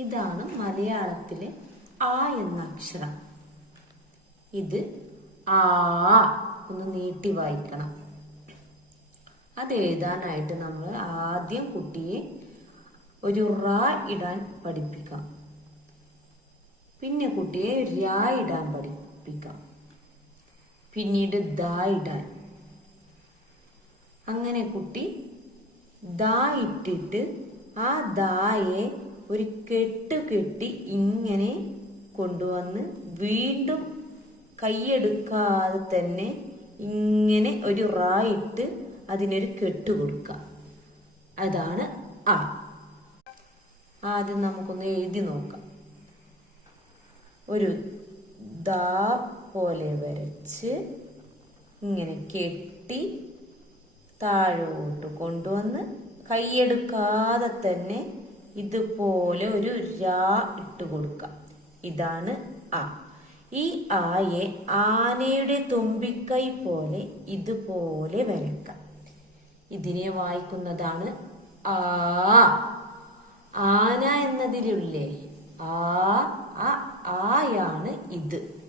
ഇതാണ് മലയാളത്തിലെ ആ എന്ന അക്ഷരം. ഇത് ആ ഒന്ന് നീട്ടി വായിക്കണം. അത് എഴുതാനായിട്ട് നമ്മൾ ആദ്യം കുട്ടിയെ ഒരു റ ഇടാൻ പഠിപ്പിക്കാം. പിന്നെ കുട്ടിയെ രാ ഇടാൻ പഠിപ്പിക്കാം. പിന്നീട് ദ ഇടാൻ. അങ്ങനെ കുട്ടി ദ ഇട്ടിട്ട് ആ ദായെ ഒരു കെട്ട് കെട്ടി ഇങ്ങനെ കൊണ്ടുവന്ന് വീണ്ടും കൈയെടുക്കാതെ തന്നെ ഇങ്ങനെ ഒരു റാ ഇട്ട് അതിനൊരു കെട്ട് കൊടുക്കാം. അതാണ് ആ. ആദ്യം നമുക്കൊന്ന് എഴുതി നോക്കാം. ഒരു ദ പോലെ വരച്ച് ഇങ്ങനെ കെട്ടി താഴോട്ട് കൊണ്ടുവന്ന് കൈയെടുക്കാതെ തന്നെ ഇതുപോലെ ഒരു രാ ഇട്ട് കൊടുക്കാം. ഇതാണ് ആ. ഈ ആയെ ആനയുടെ തുമ്പിക്കൈ പോലെ ഇതുപോലെ വരക്കാം. ഇതിനെ വായിക്കുന്നതാണ് ആ. ആന എന്നതിലുള്ള ആ ആയാണ് ഇത്.